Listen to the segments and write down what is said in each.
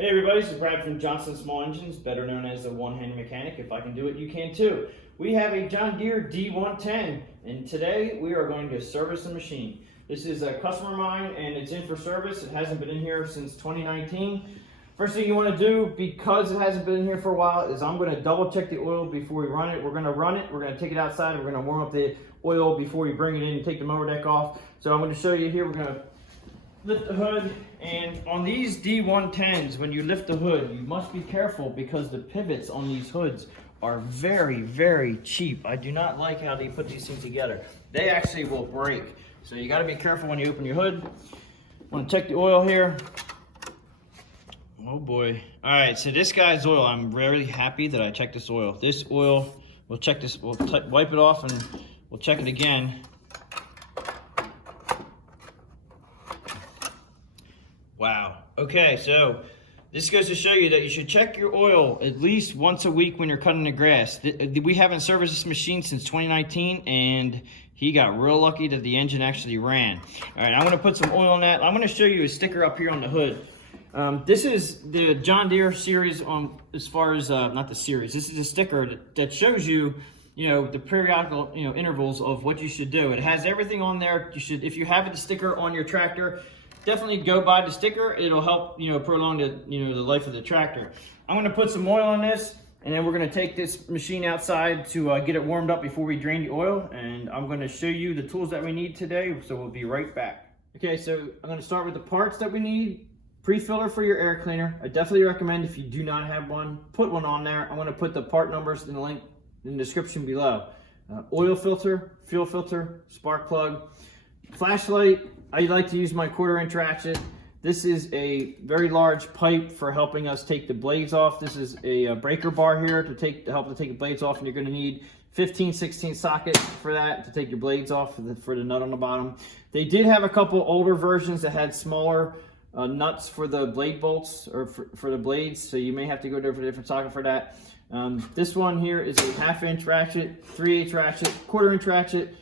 Hey everybody, this is Brad from Johnson Small Engines, better known as the one-hand mechanic. If I can do it, you can too. We have a John Deere D110, and today we are going to service the machine. This is a customer of mine, and it's in for service. It hasn't been in here since 2019. First thing you want to do, because it hasn't been in here for a while, is I'm going to double check the oil before we run it. We're going to run it, we're going to take it outside, and we're going to warm up the oil before we bring it in and take the mower deck off. So I'm going to show you here, we're going to lift the hood, and on these D110s, when you lift the hood, you must be careful because the pivots on these hoods are very, very cheap. I do not like how they put these things together. They actually will break. So you gotta be careful when you open your hood. Want to check the oil here. Oh boy. All right, so this guy's oil, I'm very happy that I checked this oil. This oil, we'll check this, we'll wipe it off and we'll check it again. Wow. Okay, so this goes to show you that you should check your oil at least once a week when you're cutting the grass. We haven't serviced this machine since 2019, and he got real lucky that the engine actually ran. All right, I'm going to put some oil on that. I'm going to show you a sticker up here on the hood. This is the John Deere series on, as far as, not the series, this is a sticker that shows you, the periodical, intervals of what you should do. It has everything on there. You should, if you have the sticker on your tractor, definitely go buy the sticker. It'll help, prolong the, the life of the tractor. I'm going to put some oil on this, and then we're going to take this machine outside to get it warmed up before we drain the oil. And I'm going to show you the tools that we need today. So we'll be right back. Okay, so I'm going to start with the parts that we need. Pre-filler for your air cleaner. I definitely recommend, if you do not have one, put one on there. I'm going to put the part numbers in the link in the description below. Oil filter, fuel filter, spark plug, flashlight. I like to use my 1/4-inch ratchet. This is a very large pipe for helping us take the blades off. This is a breaker bar here to help take the blades off, and you're going to need 15/16 socket for that to take your blades off for the nut on the bottom. They did have a couple older versions that had smaller nuts for the blade bolts, or for the blades, so you may have to go to a different socket for that. This one here is a 1/2-inch ratchet, 3/8 ratchet, 1/4-inch ratchet,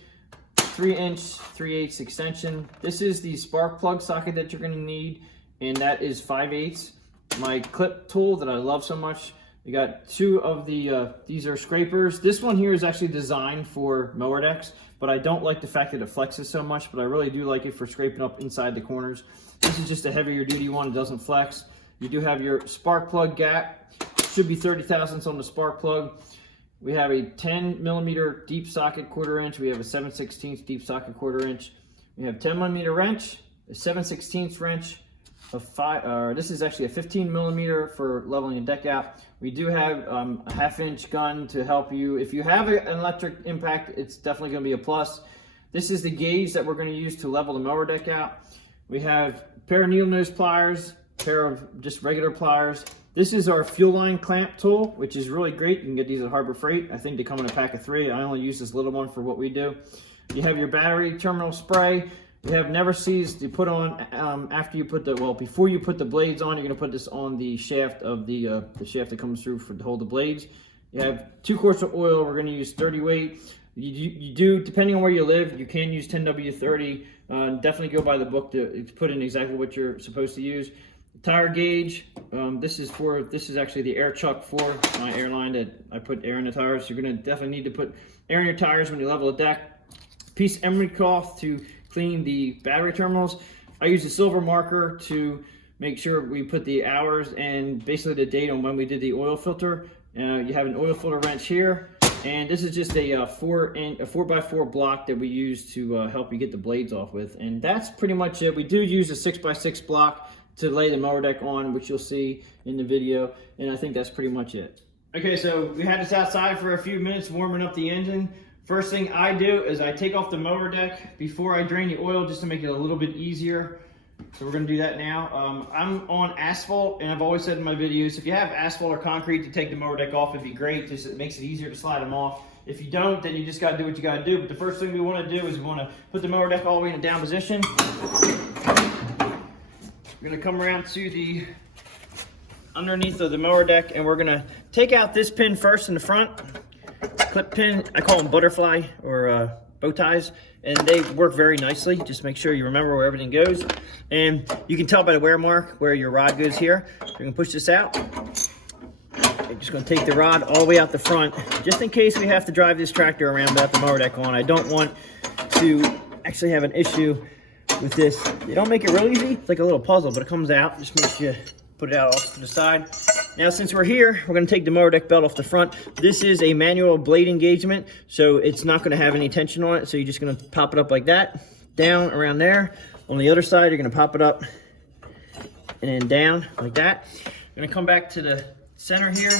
3-inch 3/8 extension. This is the spark plug socket that you're going to need, and that is 5/8. My clip tool that I love so much. We got two of the, these are scrapers. This one here is actually designed for mower decks, but I don't like the fact that it flexes so much, but I really do like it for scraping up inside the corners. This is just a heavier duty one, it doesn't flex. You do have your spark plug gap. Should be 30 thousandths on the spark plug. We have a 10mm deep socket 1/4-inch. We have a 7/16 deep socket 1/4-inch. We have 10mm wrench, a 7/16 wrench, this is actually a 15mm for leveling a deck out. We do have a 1/2-inch gun to help you. If you have an electric impact, it's definitely going to be a plus. This is the gauge that we're going to use to level the mower deck out. We have a pair of needle nose pliers, a pair of just regular pliers. This is our fuel line clamp tool, which is really great. You can get these at Harbor Freight. I think they come in a pack of 3. I only use this little one for what we do. You have your battery terminal spray. You have never seized to put on after you put before you put the blades on. You're going to put this on the shaft of the shaft that comes through to hold the blades. You have 2 quarts of oil. We're going to use 30 weight. You do, depending on where you live, you can use 10W30. Definitely go by the book to put in exactly what you're supposed to use. Tire gauge. This is actually the air chuck for my airline that I put air in the tires. So you're going to definitely need to put air in your tires when you level a deck. Piece of emery cloth to clean the battery terminals. I use a silver marker to make sure we put the hours and basically the date on when we did the oil filter. You have an oil filter wrench here, and this is just a 4x4 block that we use to help you get the blades off with. And that's pretty much it. We do use a 6x6 block to lay the mower deck on, which you'll see in the video, and I think that's pretty much it. Okay, so we had this outside for a few minutes warming up the engine. First thing I do is I take off the mower deck before I drain the oil, just to make it a little bit easier. So we're gonna do that now. I'm on asphalt, and I've always said in my videos, if you have asphalt or concrete to take the mower deck off, it'd be great. Just it makes it easier to slide them off. If you don't, then you just gotta do what you gotta do. But the first thing we wanna do is we wanna put the mower deck all the way in a down position. We're gonna come around to the underneath of the mower deck, and we're gonna take out this pin first in the front. Clip pin, I call them butterfly or bow ties, and they work very nicely. Just make sure you remember where everything goes. And you can tell by the wear mark where your rod goes here. You're gonna push this out. You're just gonna take the rod all the way out the front, just in case we have to drive this tractor around without the mower deck on. I don't want to actually have an issue with this. They don't make it real easy. It's like a little puzzle, but it comes out. Just make sure you put it out off to the side. Now, since we're here, we're gonna take the mower deck belt off the front. This is a manual blade engagement, so it's not gonna have any tension on it. So you're just gonna pop it up like that, down around there. On the other side, you're gonna pop it up and then down like that. You're gonna come back to the center here,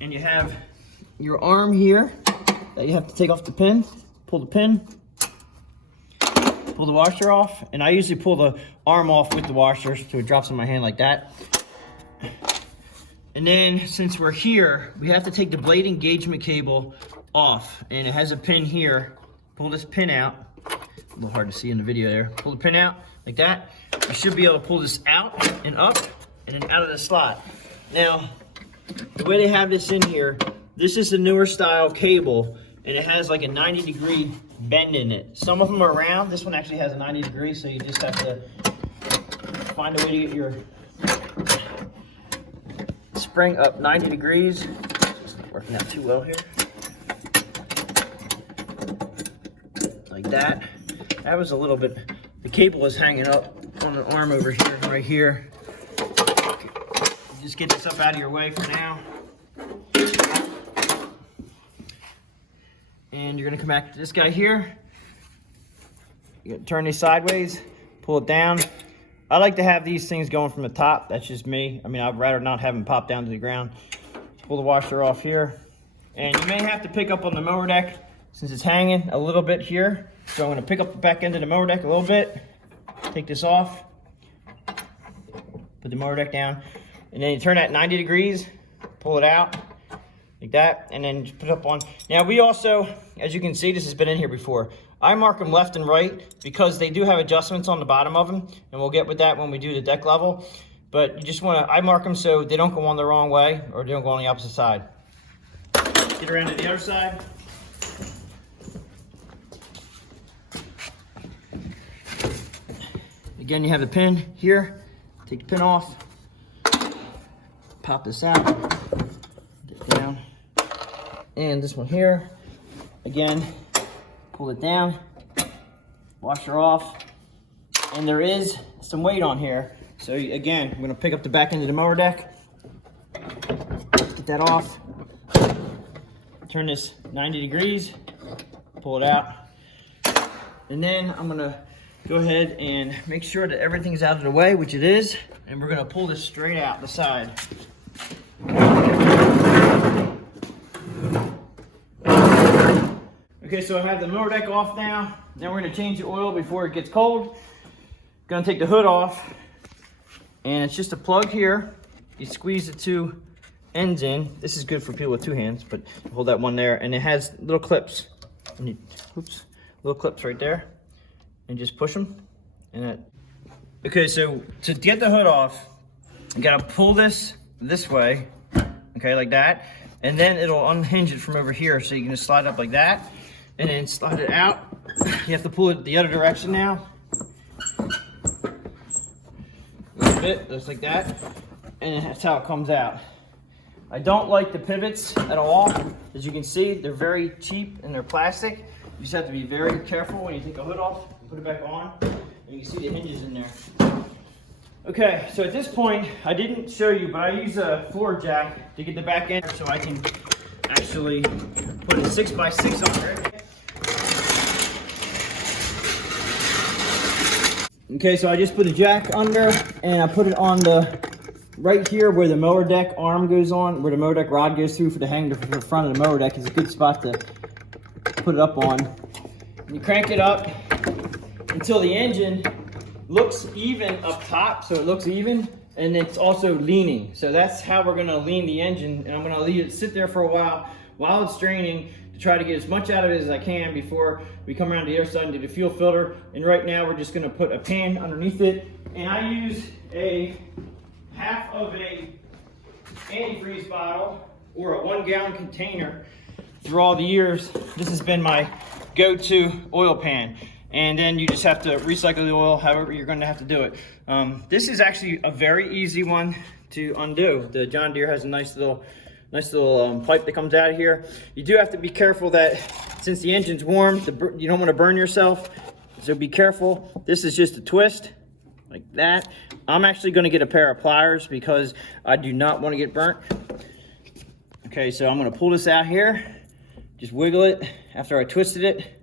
and you have your arm here that you have to take off the pin. Pull the pin, pull the washer off, and I usually pull the arm off with the washer so it drops in my hand like that. And then, since we're here, we have to take the blade engagement cable off, and it has a pin here. Pull this pin out. A little hard to see in the video there. Pull the pin out like that. You should be able to pull this out and up and then out of the slot. Now, the way they have this in here, this is the newer style cable, and it has like a 90-degree bend in it. Some of them are round. This one actually has a 90 degrees, so you just have to find a way to get your spring up 90 degrees. It's not working out too well here. Like that. That was a little bit, the cable was hanging up on the arm over here, right here. Just get this up out of your way for now. And you're gonna come back to this guy here. You're gonna turn these sideways, pull it down. I like to have these things going from the top. That's just me. I mean, I'd rather not have them pop down to the ground. Pull the washer off here. And you may have to pick up on the mower deck since it's hanging a little bit here. So I'm gonna pick up the back end of the mower deck a little bit. Take this off. Put the mower deck down. And then you turn that 90 degrees, pull it out like that, and then just put it up on. Now we also, as you can see, this has been in here before. I mark them left and right because they do have adjustments on the bottom of them, and we'll get with that when we do the deck level. But you just wanna, I mark them so they don't go on the wrong way or they don't go on the opposite side. Get around to the other side. Again, you have the pin here. Take the pin off. Pop this out. Get down. And this one here. Again, pull it down. Washer off. And there is some weight on here. So again, I'm gonna pick up the back end of the mower deck. Get that off. Turn this 90 degrees. Pull it out. And then I'm gonna go ahead and make sure that everything's out of the way, which it is, and we're gonna pull this straight out the side. Okay, so I have the mower deck off now. Now we're gonna change the oil before it gets cold. Gonna take the hood off, and it's just a plug here. You squeeze the two ends in. This is good for people with two hands, but hold that one there, and it has little clips. And you, oops, little clips right there. And just push them. And that. Okay, so to get the hood off, you gotta pull this way, okay, like that, and then it'll unhinge it from over here, so you can just slide up like that, and then slide it out. You have to pull it the other direction now. A little bit, just like that, and that's how it comes out. I don't like the pivots at all. As you can see, they're very cheap and they're plastic. You just have to be very careful when you take the hood off. Put it back on, and you can see the hinges in there. Okay, so at this point, I didn't show you, but I use a floor jack to get the back end so I can actually put a 6x6 on there. Okay, so I just put a jack under, and I put it on the, right here where the mower deck arm goes on, where the mower deck rod goes through for the hang the front of the mower deck is a good spot to put it up on. And you crank it up until the engine looks even up top, so it looks even, and it's also leaning. So that's how we're gonna lean the engine, and I'm gonna leave it sit there for a while it's draining, to try to get as much out of it as I can before we come around to the other side and do the fuel filter. And right now we're just gonna put a pan underneath it, and I use a half of a antifreeze bottle or a 1 gallon container. Through all the years, this has been my go to oil pan. And then you just have to recycle the oil however you're going to have to do it. This is actually a very easy one to undo. The John Deere has a nice little pipe that comes out of here. You do have to be careful that since the engine's warm, you don't want to burn yourself. So be careful. This is just a twist like that. I'm actually going to get a pair of pliers because I do not want to get burnt. Okay, so I'm going to pull this out here. Just wiggle it after I twisted it.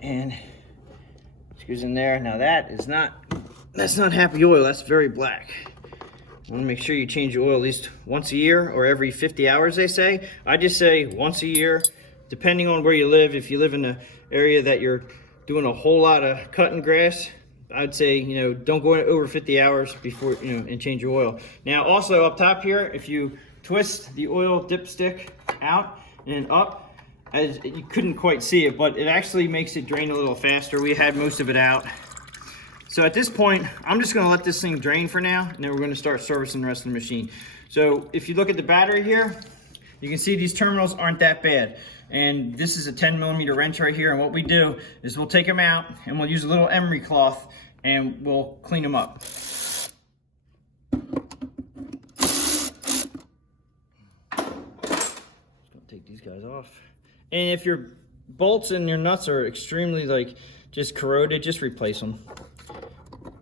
And it goes in there. Now that's not happy oil, that's very black. I want to make sure you change your oil at least once a year or every 50 hours, they say. I just say once a year, depending on where you live. If you live in an area that you're doing a whole lot of cutting grass, I'd say, you know, don't go over 50 hours before, you know, and change your oil. Now also up top here, if you twist the oil dipstick out and up, as you couldn't quite see it, but it actually makes it drain a little faster. We had most of it out. So at this point, I'm just gonna let this thing drain for now, and then we're gonna start servicing the rest of the machine. So if you look at the battery here, you can see these terminals aren't that bad. And this is a 10mm wrench right here, and what we do is we'll take them out and we'll use a little emery cloth and we'll clean them up. Take these guys off. And if your bolts and your nuts are extremely like just corroded, just replace them.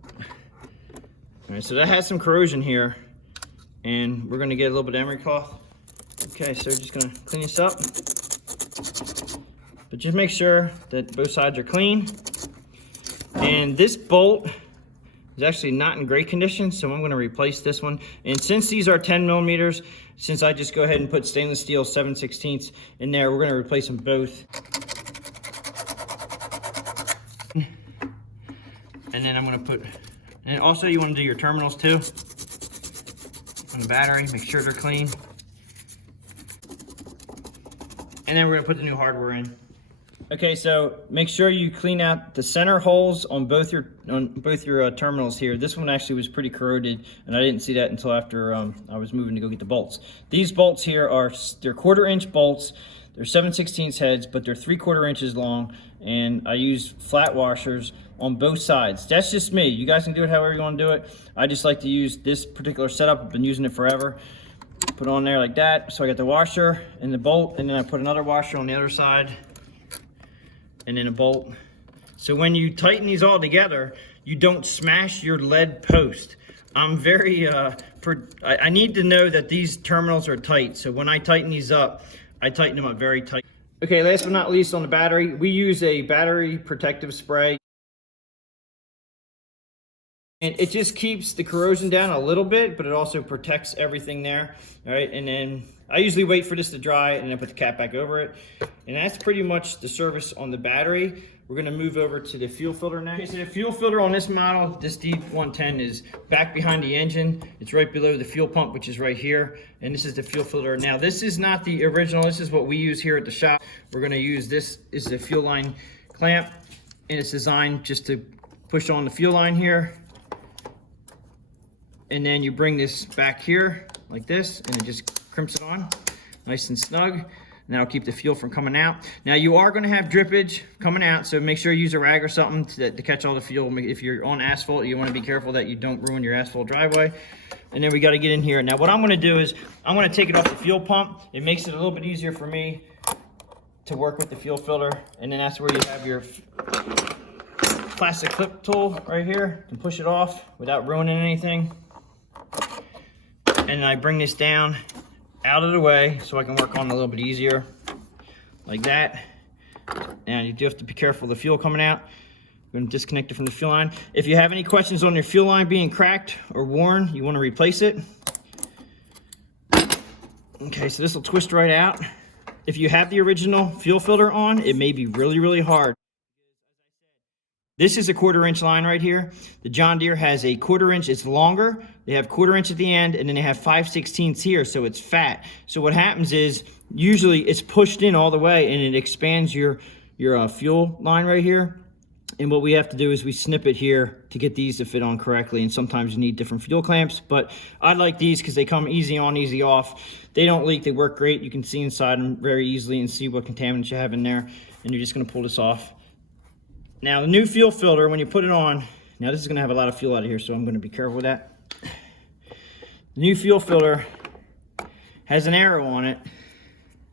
All right, so that has some corrosion here, and we're gonna get a little bit of emery cloth. Okay, so just gonna clean this up. But just make sure that both sides are clean. And this bolt is actually not in great condition, so I'm gonna replace this one. And since these are 10mm, since I just go ahead and put stainless steel 7/16 in there, we're gonna replace them both. And then I'm gonna put, and also you wanna do your terminals too. On the battery, make sure they're clean. And then we're gonna put the new hardware in. Okay, so make sure you clean out the center holes on both your terminals here. This one actually was pretty corroded, and I didn't see that until after I was moving to go get the bolts. These bolts here they're 1/4 inch bolts. They're 7/16 heads, but they're 3/4 inches long, and I use flat washers on both sides. That's just me. You guys can do it however you want to do it. I just like to use this particular setup. I've been using it forever. Put it on there like that. So I got the washer and the bolt, and then I put another washer on the other side, and then a bolt. So when you tighten these all together, you don't smash your lead post. I'm very, I need to know that these terminals are tight. So when I tighten these up, I tighten them up very tight. Okay, last but not least on the battery, we use a battery protective spray. And it just keeps the corrosion down a little bit, but it also protects everything there. All right, and then I usually wait for this to dry and then put the cap back over it. And that's pretty much the service on the battery. We're gonna move over to the fuel filter now. Okay, so the fuel filter on this model, this D110, is back behind the engine. It's right below the fuel pump, which is right here. And this is the fuel filter. Now, this is not the original. This is what we use here at the shop. We're gonna use this is the fuel line clamp, and it's designed just to push on the fuel line here. And then you bring this back here like this, and it just crimps it on nice and snug. And that'll keep the fuel from coming out. Now you are gonna have drippage coming out, so make sure you use a rag or something to catch all the fuel. If you're on asphalt, you wanna be careful that you don't ruin your asphalt driveway. And then we gotta get in here. Now what I'm gonna do is, I'm gonna take it off the fuel pump. It makes it a little bit easier for me to work with the fuel filter. And then that's where you have your plastic clip tool right here. You can push it off without ruining anything. And I bring this down out of the way so I can work on it a little bit easier, like that. Now you do have to be careful of the fuel coming out. I'm gonna disconnect it from the fuel line. If you have any questions on your fuel line being cracked or worn, you wanna replace it. Okay, so this will twist right out. If you have the original fuel filter on, it may be really, really hard. This is a 1/4 inch line right here. The John Deere has a 1/4 inch, it's longer. They have 1/4 inch at the end, and then they have 5/16 here, so it's fat. So what happens is, usually it's pushed in all the way and it expands your fuel line right here. And what we have to do is we snip it here to get these to fit on correctly. And sometimes you need different fuel clamps, but I like these because they come easy on, easy off. They don't leak, they work great. You can see inside them very easily and see what contaminants you have in there. and you're just gonna pull this off. Now the new fuel filter, when you put it on, now this is gonna have a lot of fuel out of here, so I'm gonna be careful with that. The new fuel filter has an arrow on it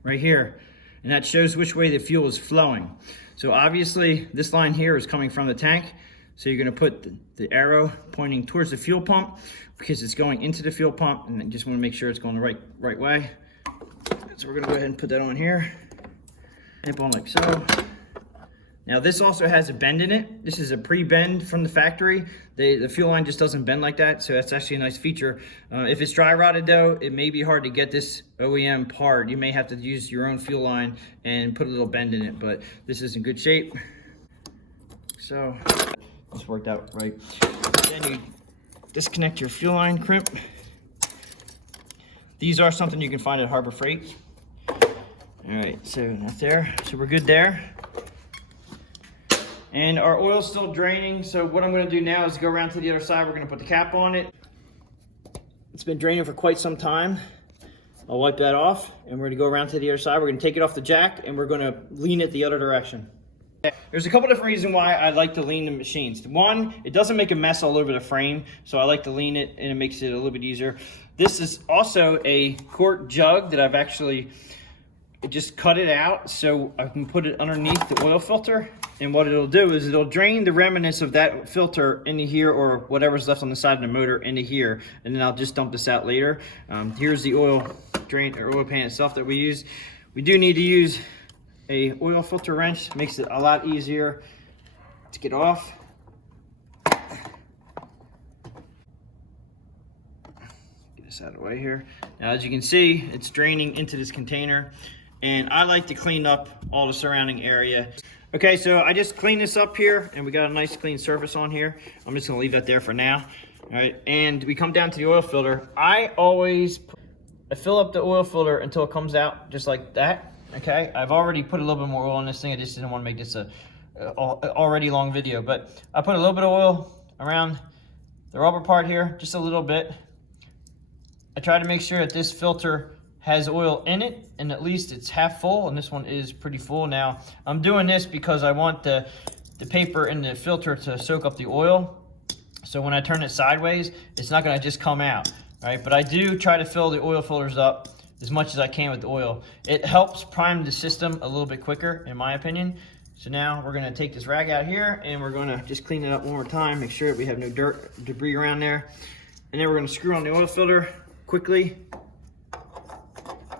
right here, and that shows which way the fuel is flowing. So obviously this line here is coming from the tank, so you're gonna put the arrow pointing towards the fuel pump because it's going into the fuel pump, and you just wanna make sure it's going the right way. So we're gonna go ahead and put that on here, and on like so. Now this also has a bend in it. This is a pre-bend from the factory. The fuel line just doesn't bend like that, so that's actually a nice feature. If it's dry rotted though, it may be hard to get this OEM part. You may have to use your own fuel line and put a little bend in it, but this is in good shape. So this worked out right. Then you disconnect your fuel line crimp. These are something you can find at Harbor Freight. All right, so that's there. So we're good there. And our oil's still draining, so what I'm gonna do now is go around to the other side. We're gonna put the cap on it. It's been draining for quite some time. I'll wipe that off, and we're gonna go around to the other side. We're gonna take it off the jack, and we're gonna lean it the other direction. There's a couple different reasons why I like to lean the machines. One, it doesn't make a mess all over the frame, so I like to lean it, and it makes it a little bit easier. This is also a quart jug that I've actually just cut it out so I can put it underneath the oil filter. And what it'll do is it'll drain the remnants of that filter into here, or whatever's left on the side of the motor into here, and then I'll just dump this out later. Here's the oil drain or oil pan itself that we use. We do need to use a oil filter wrench. Makes it a lot easier to get off. Get this out of the way here. Now, as you can see, it's draining into this container, and I like to clean up all the surrounding area. Okay, so I just cleaned this up here, and we got a nice clean surface on here. I'm just gonna leave that there for now. All right, and we come down to the oil filter. I fill up the oil filter until it comes out just like that. Okay, I've already put a little bit more oil on this thing. I just didn't want to make this a already long video, but I put a little bit of oil around the rubber part here, just a little bit. I try to make sure that this filter has oil in it, and at least it's half full, and this one is pretty full. Now, I'm doing this because I want the paper in the filter to soak up the oil. So when I turn it sideways, it's not gonna just come out, all right? But I do try to fill the oil filters up as much as I can with the oil. It helps prime the system a little bit quicker, in my opinion. So now we're gonna take this rag out here, and we're gonna just clean it up one more time, make sure that we have no dirt, debris around there. And then we're gonna screw on the oil filter quickly.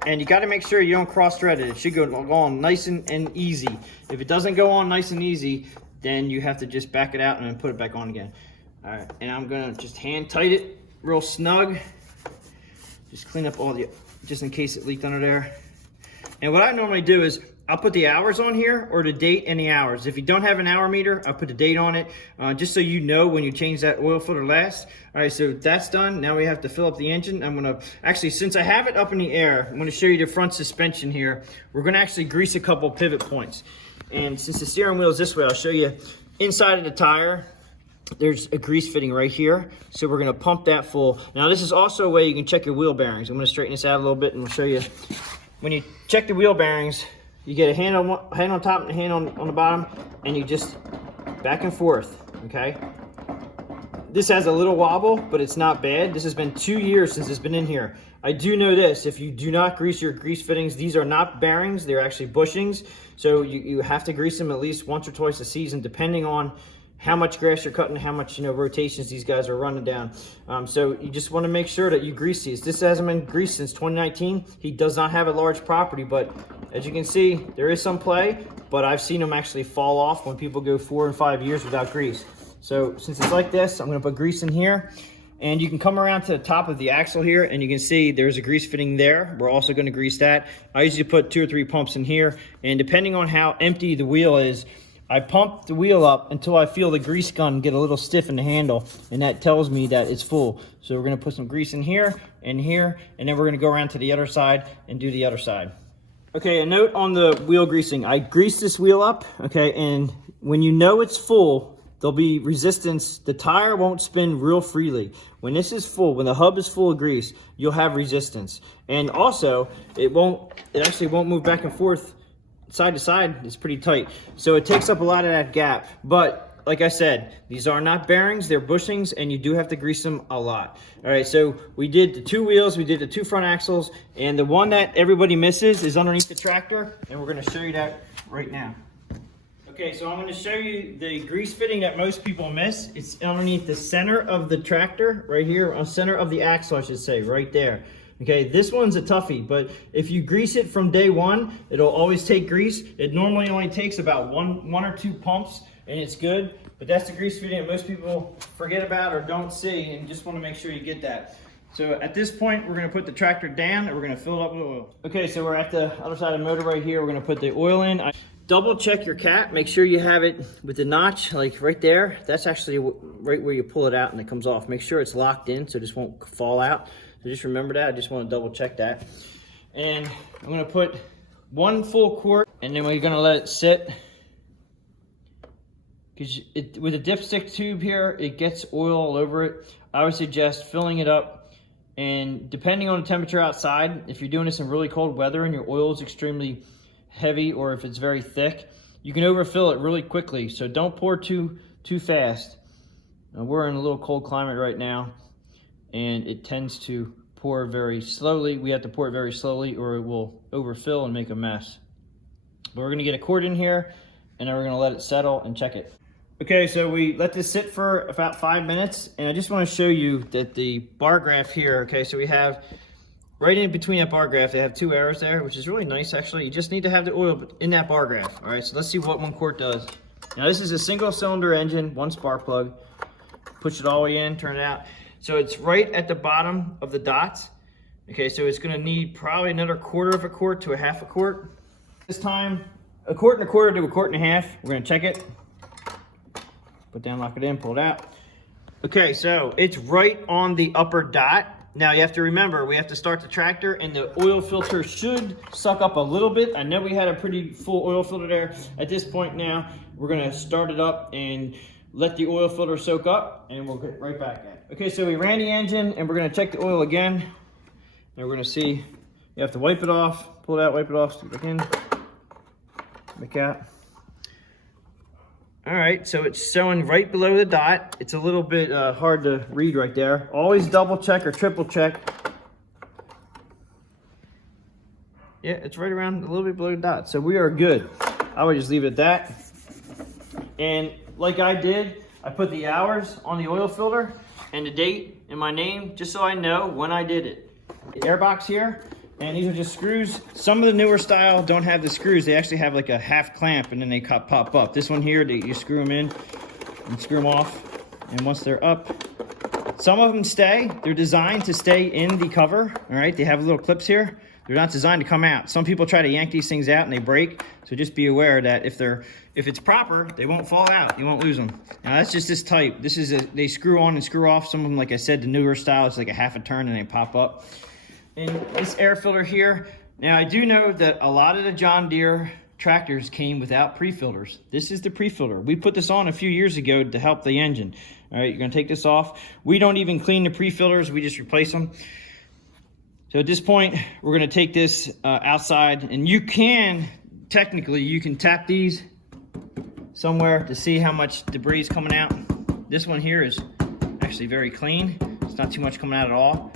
And you got to make sure you don't cross thread it. It should go on nice and easy. If it doesn't go on nice and easy, then you have to just back it out and then put it back on again. All right, and I'm gonna just hand tight it real snug. Just clean up all the, just in case it leaked under there. And what I normally do is I'll put the hours on here, or the date and the hours. If you don't have an hour meter, I'll put the date on it, just so you know when you change that oil filter last. All right, so that's done. Now we have to fill up the engine. I'm gonna, actually, since I have it up in the air, I'm gonna show you the front suspension here. We're gonna actually grease a couple pivot points. And since the steering wheel is this way, I'll show you inside of the tire. There's a grease fitting right here. So we're gonna pump that full. Now this is also a way you can check your wheel bearings. I'm gonna straighten this out a little bit, and we'll show you. When you check the wheel bearings, you get a hand on top and a hand on the bottom, and you just back and forth, okay? This has a little wobble, but it's not bad. This has been 2 years since it's been in here. I do know this, if you do not grease your grease fittings, these are not bearings, they're actually bushings. So you have to grease them at least once or twice a season, depending on how much grass you're cutting, how much rotations these guys are running down. So you just want to make sure that you grease these. This hasn't been greased since 2019. He does not have a large property, but as you can see, there is some play, but I've seen them actually fall off when people go 4 and 5 years without grease. So since it's like this, I'm going to put grease in here, and you can come around to the top of the axle here, and you can see there's a grease fitting there. We're also going to grease that. I usually put 2 or 3 pumps in here, and depending on how empty the wheel is, I pump the wheel up until I feel the grease gun get a little stiff in the handle, and that tells me that it's full. So we're gonna put some grease in here, and then we're gonna go around to the other side and do the other side. Okay, a note on the wheel greasing. I grease this wheel up, okay, and when you know it's full, there'll be resistance. The tire won't spin real freely. When this is full, when the hub is full of grease, you'll have resistance. And also, it actually won't move back and forth side to side is pretty tight. So it takes up a lot of that gap. But like I said, these are not bearings, they're bushings, and you do have to grease them a lot. All right, so we did the 2 wheels, we did the 2 front axles, and the one that everybody misses is underneath the tractor, and we're gonna show you that right now. Okay, so I'm gonna show you the grease fitting that most people miss. It's underneath the center of the tractor, right here, on center of the axle, I should say, right there. Okay, this one's a toughie, but if you grease it from day one, it'll always take grease. It normally only takes about one or 2 pumps, and it's good. But that's the grease fitting that most people forget about or don't see, and just wanna make sure you get that. So at this point, we're gonna put the tractor down, and we're gonna fill it up with oil. Okay, so we're at the other side of the motor right here. We're gonna put the oil in. Double check your cap, make sure you have it with the notch, like right there. That's actually right where you pull it out and it comes off. Make sure it's locked in so it just won't fall out. So just remember that, I just wanna double check that. And I'm gonna put 1 full quart, and then we're gonna let it sit. Because with a dipstick tube here, it gets oil all over it. I would suggest filling it up, and depending on the temperature outside, if you're doing this in really cold weather and your oil is extremely heavy or if it's very thick, you can overfill it really quickly. So don't pour too fast. We're in a little cold climate right now, and it tends to pour very slowly. We have to pour it very slowly or it will overfill and make a mess. But we're gonna get a quart in here, and then we're gonna let it settle and check it. Okay, so we let this sit for about 5 minutes, and I just wanna show you that the bar graph here, okay, so we have right in between that bar graph, they have 2 arrows there, which is really nice actually. You just need to have the oil in that bar graph. All right, so let's see what 1 quart does. Now this is a single cylinder engine, 1 spark plug. Push it all the way in, turn it out. So it's right at the bottom of the dots. Okay, so it's gonna need probably another 1/4 of a quart to a 1/2 a quart. This time, 1 1/4 to a 1 1/2. We're gonna check it. Put down, lock it in, pull it out. Okay, so it's right on the upper dot. Now you have to remember, we have to start the tractor, and the oil filter should suck up a little bit. I know we had a pretty full oil filter there. At this point now, we're gonna start it up and let the oil filter soak up, and we'll get right back at it. Okay, so we ran the engine, and we're gonna check the oil again. And we're gonna see, you have to wipe it off, pull it out, wipe it off, stick it in, back out. All right, so it's showing right below the dot. It's a little bit hard to read right there. Always double check or triple check. Yeah, it's right around a little bit below the dot. So we are good. I would just leave it at that. And like I did, I put the hours on the oil filter and the date and my name, just so I know when I did it. The air box here, and these are just screws. Some of the newer style don't have the screws. They actually have like a half clamp, and then they pop up. This one here, you screw them in and screw them off. And once they're up, some of them stay. They're designed to stay in the cover, all right? They have little clips here. They're not designed to come out. Some people try to yank these things out and they break. So just be aware that if it's proper, they won't fall out. You won't lose them. Now that's just this type. This is they screw on and screw off. Some of them, like I said, the newer style, it's like a half a turn and they pop up. And this air filter here, now I do know that a lot of the John Deere tractors came without pre-filters. This is the pre-filter. We put this on a few years ago to help the engine. All right, you're gonna take this off. We don't even clean the pre-filters, we just replace them. So at this point, we're gonna take this outside, and you can, technically, you can tap these somewhere to see how much debris is coming out. This one here is actually very clean. It's not too much coming out at all.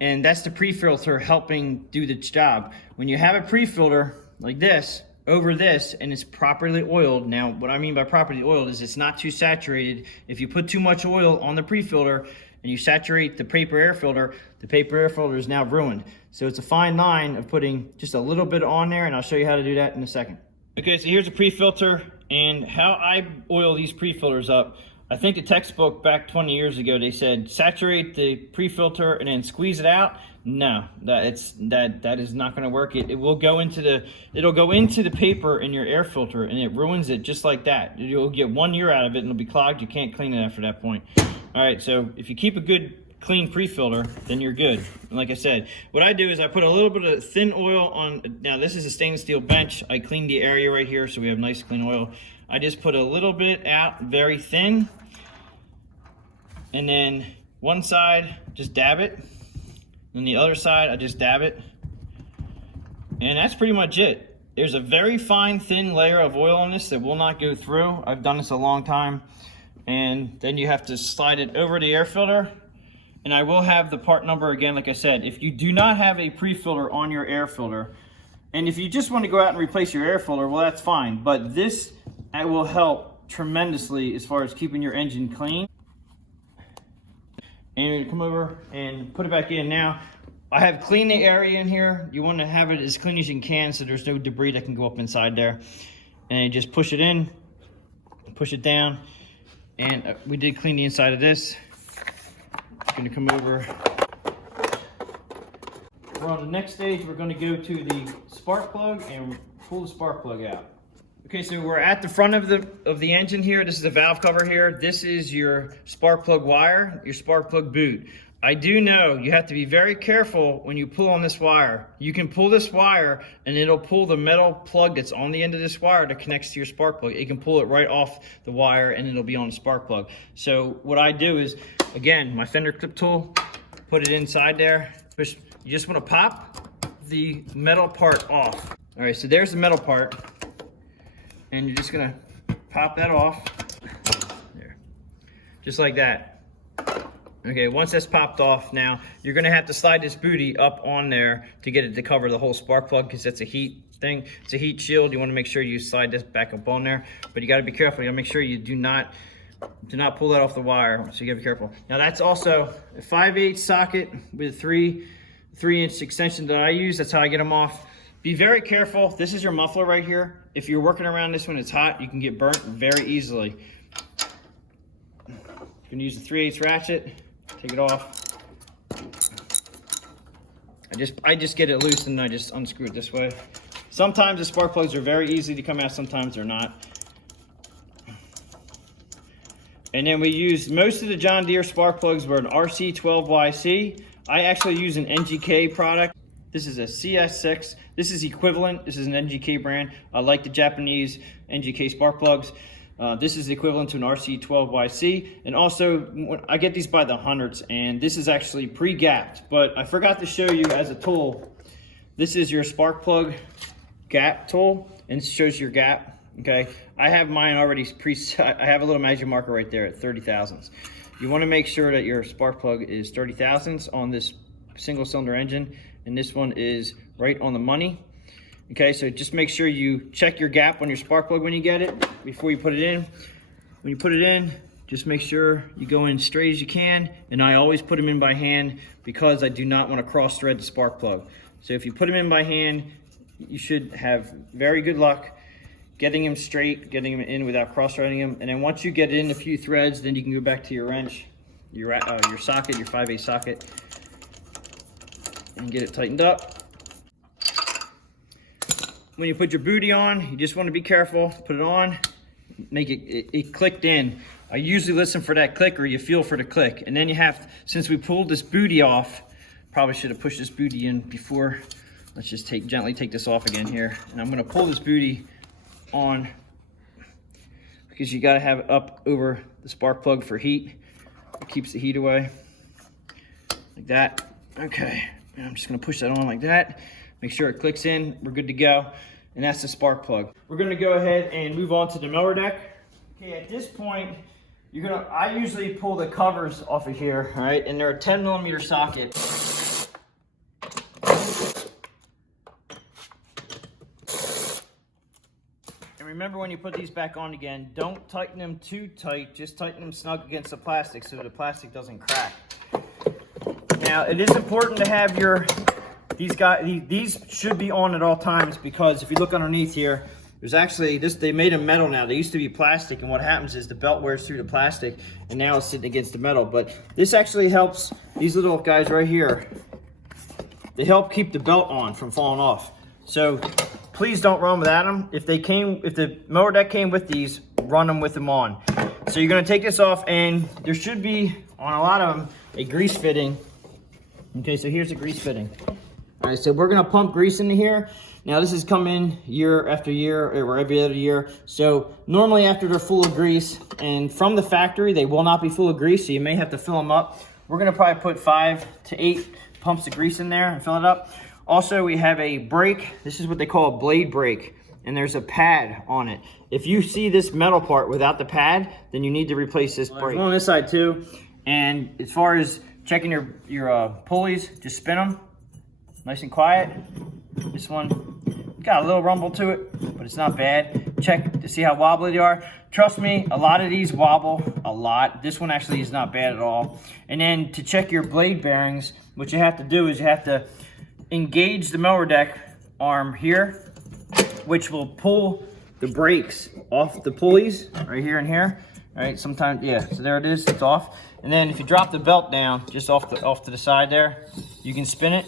And that's the pre-filter helping do the job. When you have a pre-filter like this over this and it's properly oiled, now what I mean by properly oiled is it's not too saturated. If you put too much oil on the pre-filter and you saturate the paper air filter, the paper air filter is now ruined. So it's a fine line of putting just a little bit on there, and I'll show you how to do that in a second. Okay, so here's a pre-filter, and how I oil these pre-filters up. I think the textbook back 20 years ago, they said saturate the pre-filter and then squeeze it out. No, that is not going to work. It will go into the paper in your air filter, and it ruins it just like that. You'll get 1 year out of it and it'll be clogged. You can't clean it after that point. All right, so if you keep a good clean pre-filter, then you're good. And like I said, what I do is I put a little bit of thin oil on. Now this is a stainless steel bench. I cleaned the area right here so we have nice clean oil. I just put a little bit out, very thin, and then one side just dab it, and the other side I just dab it, and that's pretty much it. There's a very fine, thin layer of oil on this that will not go through. I've done this a long time. And then you have to slide it over the air filter. And I will have the part number again, like I said. If you do not have a pre-filter on your air filter, and if you just want to go out and replace your air filter, well, that's fine. But this will help tremendously as far as keeping your engine clean. And you come over and put it back in. Now, I have cleaned the area in here. You want to have it as clean as you can so there's no debris that can go up inside there. And you just push it in, push it down. And we did clean the inside of this. I'm gonna come over. We're on the next stage. We're gonna go to the spark plug and pull the spark plug out. Okay, so we're at the front of the engine here. This is the valve cover here. This is your spark plug wire, your spark plug boot. I do know you have to be very careful when you pull on this wire. You can pull this wire and it'll pull the metal plug that's on the end of this wire that connects to your spark plug. It can pull it right off the wire and it'll be on the spark plug. So what I do is, again, my fender clip tool, put it inside there. You just want to pop the metal part off. All right, so there's the metal part. And you're just gonna pop that off. There, just like that. Okay, once that's popped off, now you're gonna have to slide this booty up on there to get it to cover the whole spark plug because that's a heat thing. It's a heat shield. You wanna make sure you slide this back up on there, but you gotta be careful. You gotta make sure you do not pull that off the wire, so you gotta be careful. Now that's also a 5/8 socket with a 3-inch extension that I use. That's how I get them off. Be very careful. This is your muffler right here. If you're working around this when it's hot, you can get burnt very easily. You can use the 3/8 ratchet. Take it off. I just get it loose and I just unscrew it this way. Sometimes the spark plugs are very easy to come out, sometimes they're not. And then we use most of the John Deere spark plugs were an RC12YC. I actually use an NGK product. This is a CS6. This is equivalent. This is an NGK brand. I like the Japanese NGK spark plugs. This is equivalent to an RC12YC. And also, I get these by the hundreds, and this is actually pre-gapped. But I forgot to show you as a tool, this is your spark plug gap tool, and it shows your gap, okay? I have mine already preset. I have a little magic marker right there at 30 thousandths. You wanna make sure that your spark plug is 30 thousandths on this single cylinder engine, and this one is right on the money. Okay, so just make sure you check your gap on your spark plug when you get it, before you put it in. When you put it in, just make sure you go in straight as you can, and I always put them in by hand because I do not want to cross thread the spark plug. So if you put them in by hand, you should have very good luck getting them straight, getting them in without cross threading them. And then once you get in a few threads, then you can go back to your wrench, your socket, your 5/8 socket, and get it tightened up. When you put your booty on, you just want to be careful. Put it on, make it clicked in. I usually listen for that click, or you feel for the click. And then you have, since we pulled this booty off, probably should have pushed this booty in before. Let's just gently take this off again here. And I'm gonna pull this booty on because you gotta have it up over the spark plug for heat. It keeps the heat away, like that. Okay, and I'm just gonna push that on like that. Make sure it clicks in, we're good to go. And that's the spark plug. We're gonna go ahead and move on to the mower deck. Okay, at this point, I usually pull the covers off of here, all right? And they're a 10mm socket. And remember, when you put these back on again, don't tighten them too tight, just tighten them snug against the plastic so the plastic doesn't crack. Now, it is important to have these should be on at all times, because if you look underneath here, there's actually they made them metal now. They used to be plastic, and what happens is the belt wears through the plastic, and now it's sitting against the metal. But this actually helps, these little guys right here, they help keep the belt on from falling off. So please don't run without them. If the mower deck came with these, run them with them on. So you're gonna take this off, and there should be, on a lot of them, a grease fitting. Okay, so here's a grease fitting. All right, so we're gonna pump grease into here. Now this has come in year after year, or every other year. So normally after they're full of grease, and from the factory, they will not be full of grease, so you may have to fill them up. We're gonna probably put 5 to 8 pumps of grease in there and fill it up. Also, we have a brake. This is what they call a blade brake, and there's a pad on it. If you see this metal part without the pad, then you need to replace this brake. There's one on this side too. And as far as checking your pulleys, just spin them nice and quiet. This one got a little rumble to it, but it's not bad. Check to see how wobbly they are. Trust me, a lot of these wobble a lot. This one actually is not bad at all. And then to check your blade bearings, what you have to do is you have to engage the mower deck arm here, which will pull the brakes off the pulleys right here and here. All right, sometimes, yeah, so there it is, it's off. And then if you drop the belt down just off to the side there, you can spin it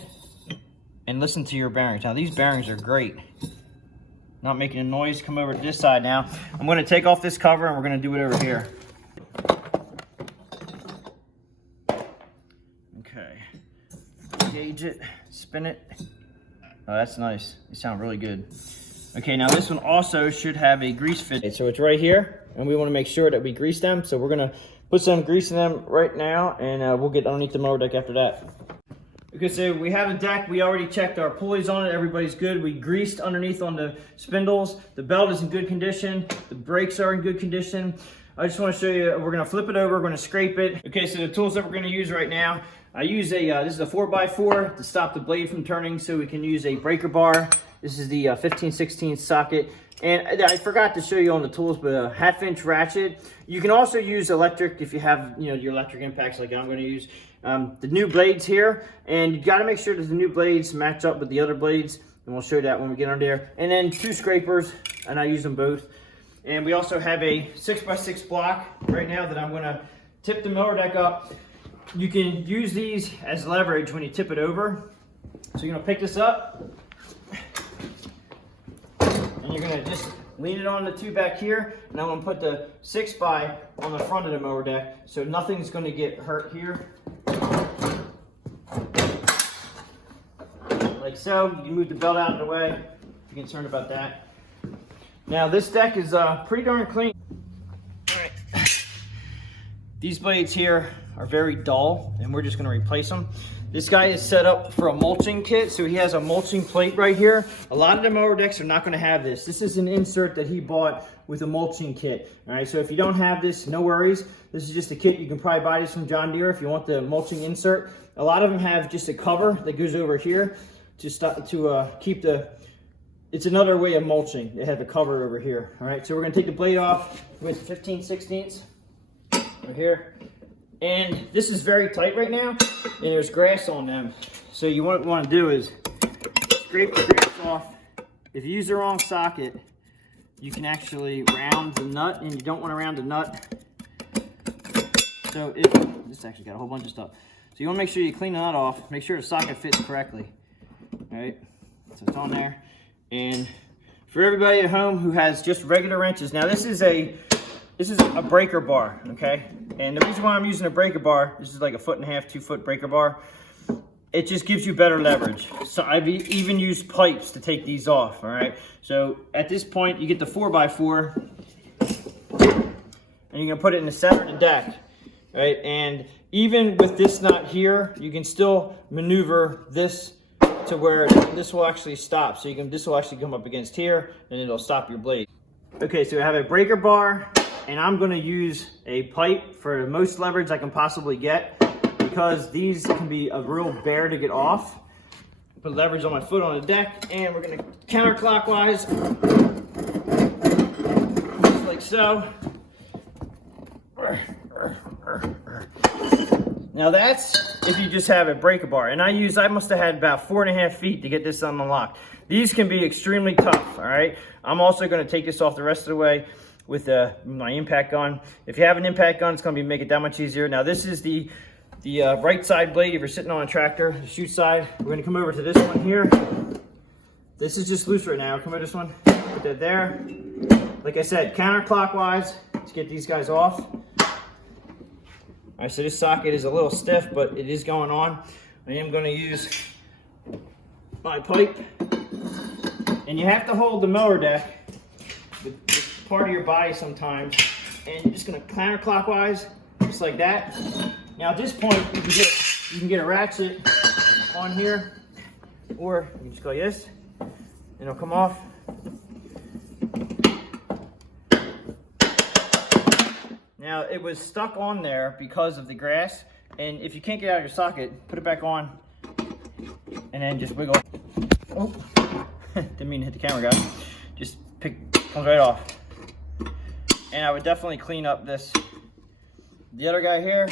and listen to your bearings. Now these bearings are great. Not making a noise. Come over to this side now. I'm going to take off this cover and we're going to do it over here. Okay. Engage it, spin it. Oh, that's nice. They sound really good. Okay, now this one also should have a grease fit. So it's right here, and we want to make sure that we grease them. So we're going to put some grease in them right now, and we'll get underneath the mower deck after that. Okay, so we have a deck. We already checked our pulleys on it. Everybody's good. We greased underneath on the spindles. The belt is in good condition. The brakes are in good condition. I just want to show you, we're going to flip it over. We're going to scrape it. Okay, so the tools that we're going to use right now, I use a, this is a 4x4 to stop the blade from turning, so we can use a breaker bar. This is the 15/16 socket. And I forgot to show you on the tools, but a 1/2-inch ratchet. You can also use electric if you have, you know, your electric impacts like I'm going to use. The new blades here, and you got to make sure that the new blades match up with the other blades, and we'll show you that when we get under there. And then 2 scrapers, and I use them both. And we also have a 6x6 block right now that I'm going to tip the mower deck up. You can use these as leverage when you tip it over. So you're going to pick this up, and you're going to just lean it on the 2 back here, and I'm going to put the 6x on the front of the mower deck, so nothing's going to get hurt here. Like so. You can move the belt out of the way if you're concerned about that. Now this deck is pretty darn clean. All right. These blades here are very dull, and we're just going to replace them. This guy is set up for a mulching kit, so he has a mulching plate right here. A lot of the mower decks are not going to have this. This is an insert that he bought with a mulching kit. All right, so if you don't have this, no worries. This is just a kit. You can probably buy this from John Deere if you want the mulching insert. A lot of them have just a cover that goes over here to keep the. It's another way of mulching. They have a cover over here. All right, so we're going to take the blade off with 15/16 right here. And this is very tight right now, and there's grass on them. So you want to do is scrape the grass off. If you use the wrong socket, you can actually round the nut, and you don't want to round the nut. So this actually got a whole bunch of stuff. So you want to make sure you clean the nut off, make sure the socket fits correctly. All right, so it's on there. And for everybody at home who has just regular wrenches, now this is a breaker bar, okay? And the reason why I'm using a breaker bar, this is like a 1.5 to 2 foot breaker bar, it just gives you better leverage. So I've even used pipes to take these off, all right? So at this point, you get the 4x4, and you're gonna put it in the center of the deck, right? And even with this nut here, you can still maneuver this to where this will actually stop. So this will actually come up against here, and it'll stop your blade. Okay, so I have a breaker bar, and I'm going to use a pipe for the most leverage I can possibly get, because these can be a real bear to get off. Put leverage on my foot on the deck, and we're going to counterclockwise, just like so. Now that's if you just have a breaker bar, and I must have had about 4.5 feet to get this unlocked. These can be extremely tough, all right? I'm also going to take this off the rest of the way with my impact gun. If you have an impact gun, it's going to make it that much easier. Now this is the right side blade if you're sitting on a tractor, the chute side. We're going to come over to this one here. This is just loose right now. Come over to this one, put that there. Like I said, counterclockwise to get these guys off. All right, so this socket is a little stiff, but it is going on. I am going to use my pipe. And you have to hold the mower deck with part of your body sometimes. And you're just going to counterclockwise, just like that. Now at this point, you can get a ratchet on here, or you can just go like this, and it'll come off. Now it was stuck on there because of the grass, and if you can't get it out of your socket, put it back on, and then just wiggle. Oh, didn't mean to hit the camera, guys. Just comes right off. And I would definitely clean up this. The other guy here,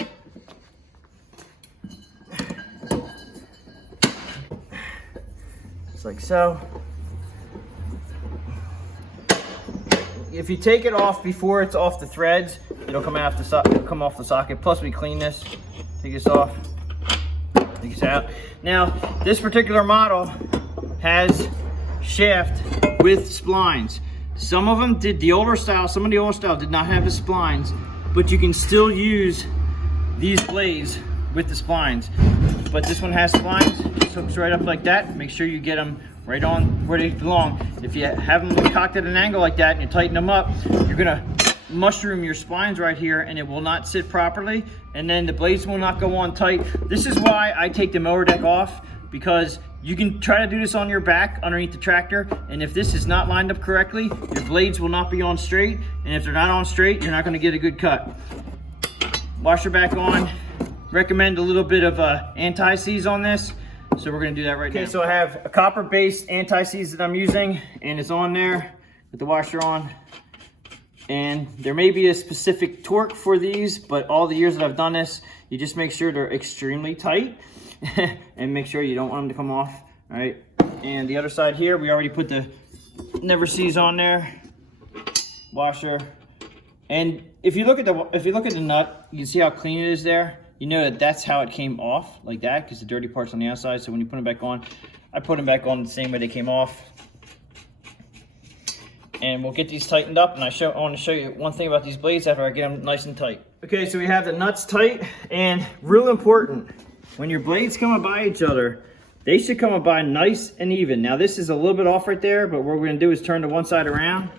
just like so. If you take it off before it's off the threads, it'll come off the socket. Plus, we clean this. Take this off. Take this out. Now, this particular model has shaft with splines. Some of them did the older style. Some of the older style did not have the splines, but you can still use these blades with the splines. But this one has splines. It hooks right up like that. Make sure you get them right on where they belong. If you have them cocked at an angle like that and you tighten them up, you're gonna mushroom your splines right here and it will not sit properly, and then the blades will not go on tight. This is why I take the mower deck off, because you can try to do this on your back underneath the tractor, and if this is not lined up correctly, your blades will not be on straight, and if they're not on straight, you're not gonna get a good cut. Washer back on. Recommend a little bit of anti-seize on this. So we're gonna do that right now. Okay, so I have a copper-based anti-seize that I'm using, and it's on there with the washer on. And there may be a specific torque for these, but all the years that I've done this, you just make sure they're extremely tight and make sure you don't want them to come off, all right? And the other side here, we already put the never seize on there, washer. And if you look at the nut, you can see how clean it is there. You know that that's how it came off, like that, because the dirty part's on the outside. So when you put them back on, I put them back on the same way they came off. And we'll get these tightened up, and I want to show you one thing about these blades after I get them nice and tight. Okay, so we have the nuts tight, and real important, when your blades come by each other, they should come by nice and even. Now this is a little bit off right there, but what we're gonna do is turn the one side around.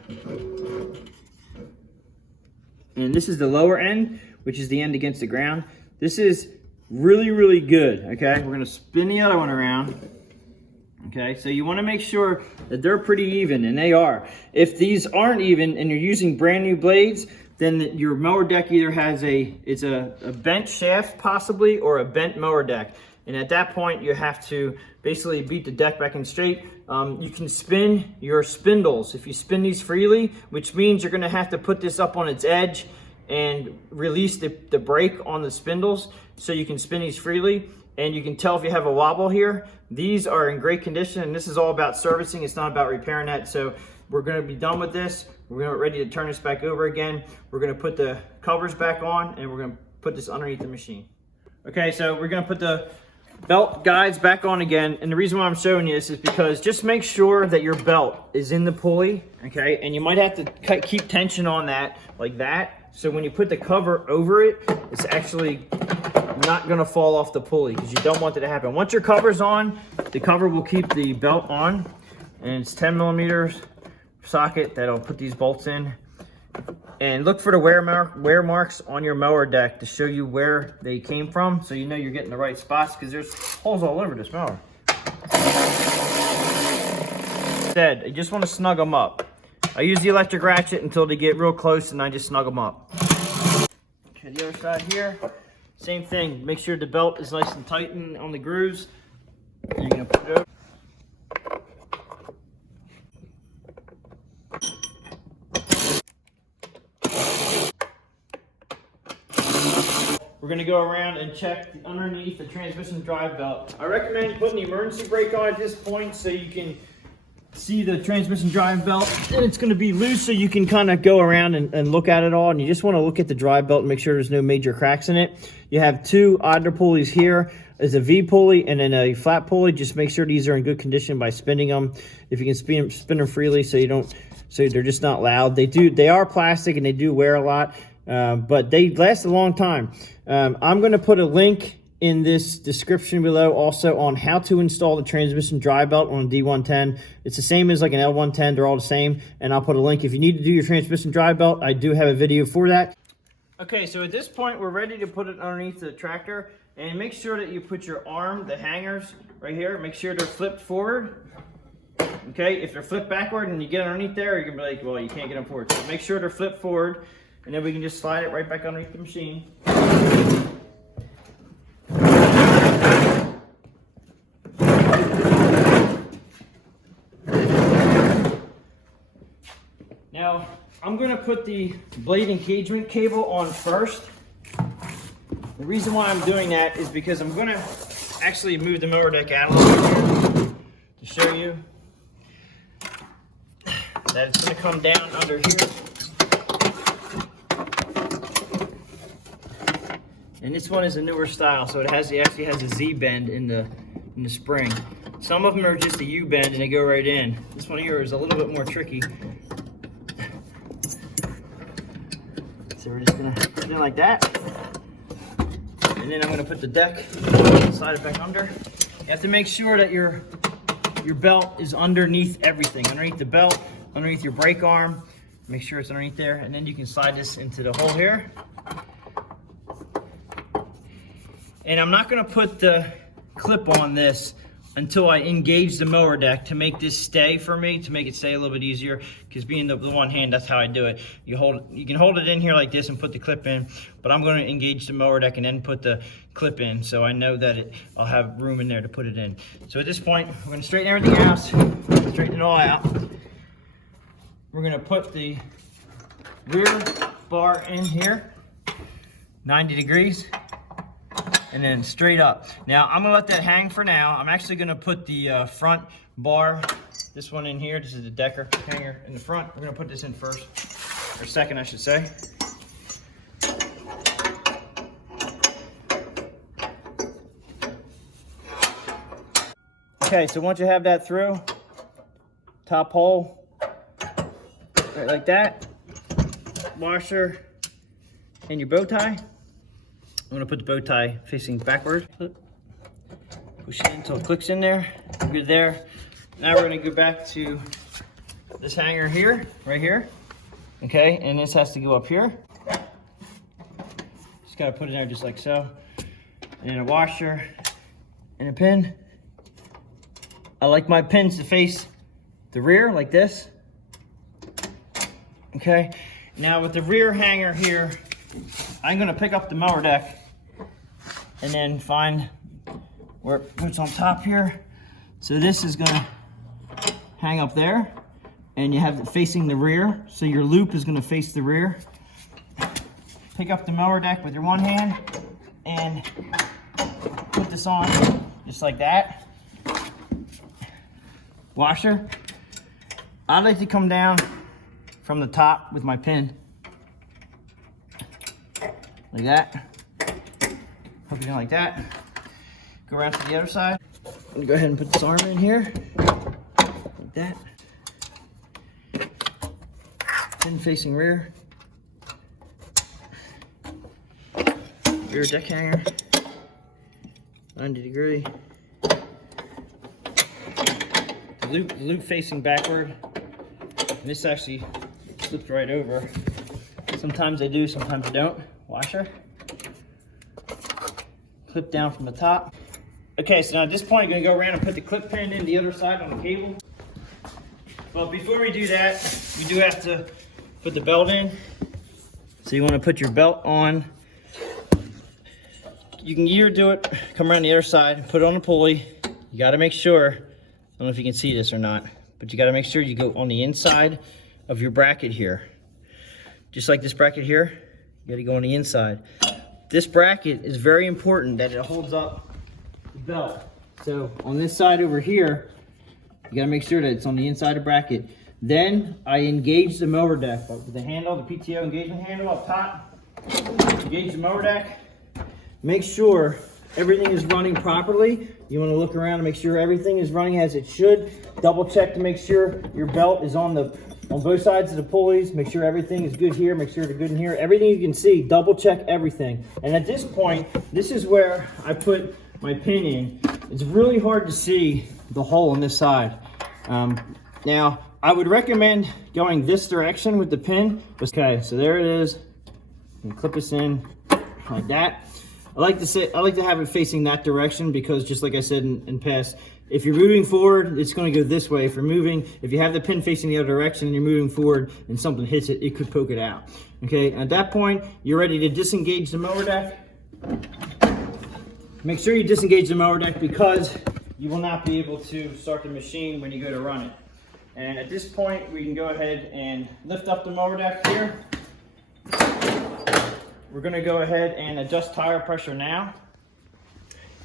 And this is the lower end, which is the end against the ground. This is really, really good, okay? We're gonna spin the other one around. Okay, so you want to make sure that they're pretty even, and they are. If these aren't even and you're using brand new blades, then your mower deck either has a bent shaft possibly, or a bent mower deck. And at that point, you have to basically beat the deck back in straight. You can spin your spindles. If you spin these freely, which means you're going to have to put this up on its edge and release the brake on the spindles so you can spin these freely. And you can tell if you have a wobble here. These are in great condition, and this is all about servicing. It's not about repairing that. So we're gonna be done with this. We're gonna ready to turn this back over again. We're gonna put the covers back on, and we're gonna put this underneath the machine. Okay, so we're gonna put the belt guides back on again. And the reason why I'm showing you this is because just make sure that your belt is in the pulley, okay? And you might have to keep tension on that, like that. So when you put the cover over it, it's actually not gonna fall off the pulley, because you don't want that to happen. Once your cover's on, the cover will keep the belt on, and it's 10 millimeters socket that'll put these bolts in. And look for the wear marks on your mower deck to show you where they came from, so you know you're getting the right spots, because there's holes all over this mower. Instead, you just want to snug them up. I use the electric ratchet until they get real close, and I just snug them up. Okay, the other side here. Same thing, make sure the belt is nice and tight on the grooves. And you're gonna put it over. We're gonna go around and check underneath the transmission drive belt. I recommend putting the emergency brake on at this point so you can see the transmission drive belt, and it's going to be loose so you can kind of go around and look at it all. And you just want to look at the drive belt and make sure there's no major cracks in it. You have two idler pulleys here. There's a V pulley and then a flat pulley. Just make sure these are in good condition by spinning them. If you can spin them freely so they're just not loud. They are plastic and they do wear a lot, but they last a long time. I'm going to put a link in this description below also on how to install the transmission drive belt on a D110. It's the same as like an L110, they're all the same, and I'll put a link. If you need to do your transmission drive belt, I do have a video for that. Okay, so at this point, we're ready to put it underneath the tractor, and make sure that you put your arm, the hangers, right here. Make sure they're flipped forward. Okay, if they're flipped backward and you get underneath there, you're gonna be like, well, you can't get them forward. So make sure they're flipped forward, and then we can just slide it right back underneath the machine. Now, I'm gonna put the blade engagement cable on first. The reason why I'm doing that is because I'm gonna actually move the mower deck out a little bit here to show you that it's gonna come down under here. And this one is a newer style, so it actually has a Z bend in the spring. Some of them are just a U bend and they go right in. This one here is a little bit more tricky. So we're just gonna put it in like that. And then I'm gonna put the deck, slide it back under. You have to make sure that your belt is underneath everything, underneath the belt, underneath your brake arm. Make sure it's underneath there, and then you can slide this into the hole here. And I'm not gonna put the clip on this until I engage the mower deck to make this stay for me, to make it stay a little bit easier, because being the one hand, that's how I do it. You can hold it in here like this and put the clip in, but I'm gonna engage the mower deck and then put the clip in, so I know that I'll have room in there to put it in. So at this point, we're gonna straighten everything out, straighten it all out. We're gonna put the rear bar in here, 90 degrees. And then straight up. Now I'm gonna let that hang for now. I'm actually gonna put the front bar, this one in here. This is the decker hanger in the front. We're gonna put this in first, or second I should say. Okay, so once you have that through, top hole, right like that, washer, and your bow tie. I'm gonna put the bow tie facing backward. Push it until it clicks in there. Good there. Now we're gonna go back to this hanger here, right here. Okay, and this has to go up here. Just gotta put it in there just like so. And then a washer and a pin. I like my pins to face the rear like this. Okay, now with the rear hanger here, I'm gonna pick up the mower deck and then find where it puts on top here. So this is gonna hang up there, and you have it facing the rear, so your loop is gonna face the rear. Pick up the mower deck with your one hand and put this on just like that. Washer. I like to come down from the top with my pin, like that. Hook it in like that. Go around to the other side. And go ahead and put this arm in here, like that. Pin facing rear. Rear deck hanger, 90 degree. The loop facing backward. And this actually slips right over. Sometimes they do, sometimes they don't. Washer. Clip down from the top. Okay, so now at this point, you're gonna go around and put the clip pin in the other side on the cable. But before we do that, we do have to put the belt in. So you wanna put your belt on. You can either do it, come around the other side, put it on the pulley. You gotta make sure, I don't know if you can see this or not, but you gotta make sure you go on the inside of your bracket here. Just like this bracket here, you gotta go on the inside. This bracket is very important that it holds up the belt. So on this side over here, you gotta make sure that it's on the inside of the bracket. Then I engage the mower deck with the handle, the PTO engagement handle up top. Engage the mower deck. Make sure everything is running properly. You wanna look around and make sure everything is running as it should. Double check to make sure your belt is on both sides of the pulleys. Make sure everything is good here. Make sure it's good in here. Everything you can see, double check everything. And at this point, this is where I put my pin in. It's really hard to see the hole on this side. Now, I would recommend going this direction with the pin. Okay, so there it is. You can clip this in like that. I like to have it facing that direction because just like I said in past, if you're moving forward, it's going to go this way. If you have the pin facing the other direction and you're moving forward and something hits it, it could poke it out. Okay, at that point, you're ready to disengage the mower deck. Make sure you disengage the mower deck because you will not be able to start the machine when you go to run it. And at this point, we can go ahead and lift up the mower deck here. We're going to go ahead and adjust tire pressure now.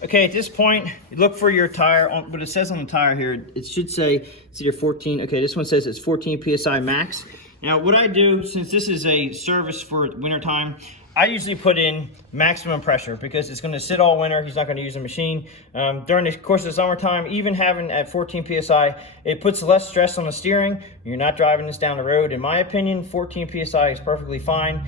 Okay, at this point, you look for your tire. What it says on the tire here, it should say it's either 14. Okay, this one says it's 14 PSI max. Now, what I do, since this is a service for wintertime, I usually put in maximum pressure because it's going to sit all winter. He's not going to use the machine. During the course of the summertime, even having at 14 PSI, it puts less stress on the steering. You're not driving this down the road. In my opinion, 14 PSI is perfectly fine.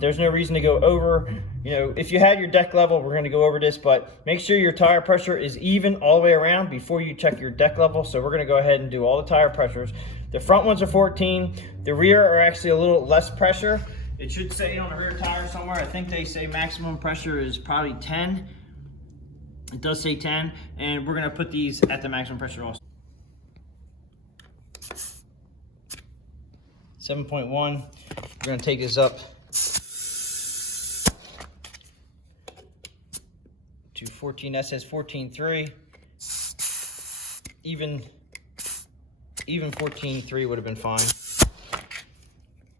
There's no reason to go over. You know, if you had your deck level, we're going to go over this, but make sure your tire pressure is even all the way around before you check your deck level. So we're going to go ahead and do all the tire pressures. The front ones are 14. The rear are actually a little less pressure. It should say on the rear tire somewhere. I think they say maximum pressure is probably 10. It does say 10, and we're going to put these at the maximum pressure also. 7.1. We're going to take this up to 14. That says 14.3. Even 14.3 would have been fine.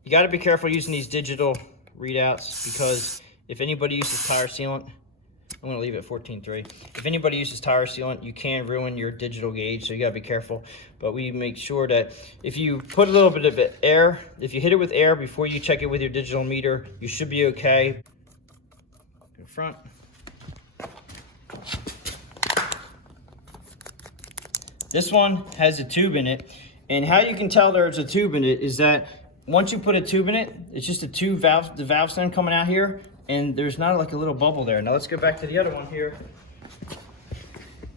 You got to be careful using these digital readouts because if anybody uses tire sealant, I'm going to leave it 14.3. If anybody uses tire sealant, you can ruin your digital gauge, so you got to be careful. But we make sure that if you put a little bit of air, if you hit it with air before you check it with your digital meter, you should be okay. In front. This one has a tube in it, and how you can tell there's a tube in it is that once you put a tube in it, it's just a tube valve, the valve stem coming out here, and there's not like a little bubble there. Now let's go back to the other one here.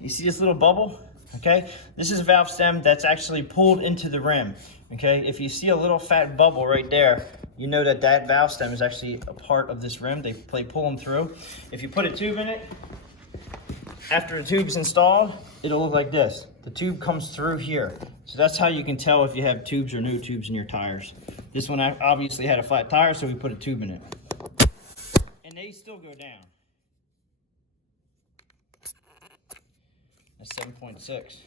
You see this little bubble? Okay, this is a valve stem that's actually pulled into the rim. Okay, if you see a little fat bubble right there, you know that that valve stem is actually a part of this rim. They pull them through. If you put a tube in it, after the tube's installed, it'll look like this. The tube comes through here. So that's how you can tell if you have tubes or no tubes in your tires. This one obviously had a flat tire, so we put a tube in it. And they still go down. That's 7.6.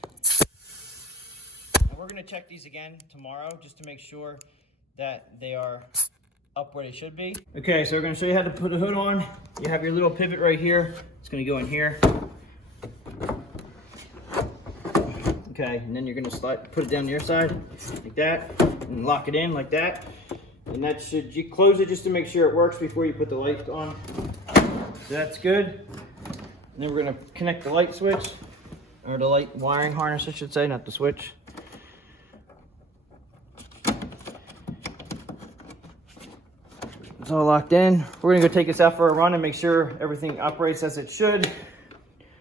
And we're gonna check these again tomorrow just to make sure that they are up where they should be. Okay, so we're gonna show you how to put a hood on. You have your little pivot right here. It's gonna go in here. Okay, and then you're gonna put it down your side like that and lock it in like that. And that should, you close it just to make sure it works before you put the light on. So that's good. And then we're gonna connect the light switch, or the light wiring harness I should say, not the switch. It's all locked in. We're gonna go take this out for a run and make sure everything operates as it should.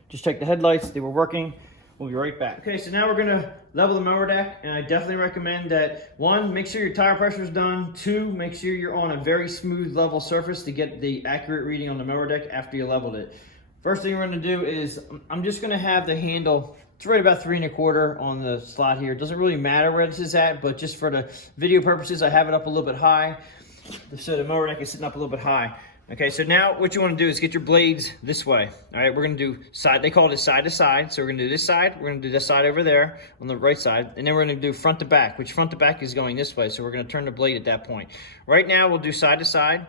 Just check the headlights, they were working. We'll be right back. Okay, so now we're gonna level the mower deck, and I definitely recommend that, 1, make sure your tire pressure is done. 2, make sure you're on a very smooth level surface to get the accurate reading on the mower deck after you leveled it. First thing we're gonna do is, I'm just gonna have the handle, it's right about 3 1/4 on the slot here. It doesn't really matter where this is at, but just for the video purposes, I have it up a little bit high, so the mower deck is sitting up a little bit high. Okay, so now what you want to do is get your blades this way. All right, we're going to do side, they call it side to side. So we're going to do this side, we're going to do this side over there on the right side, and then we're going to do front to back, which front to back is going this way. So we're going to turn the blade at that point. Right now, we'll do side to side,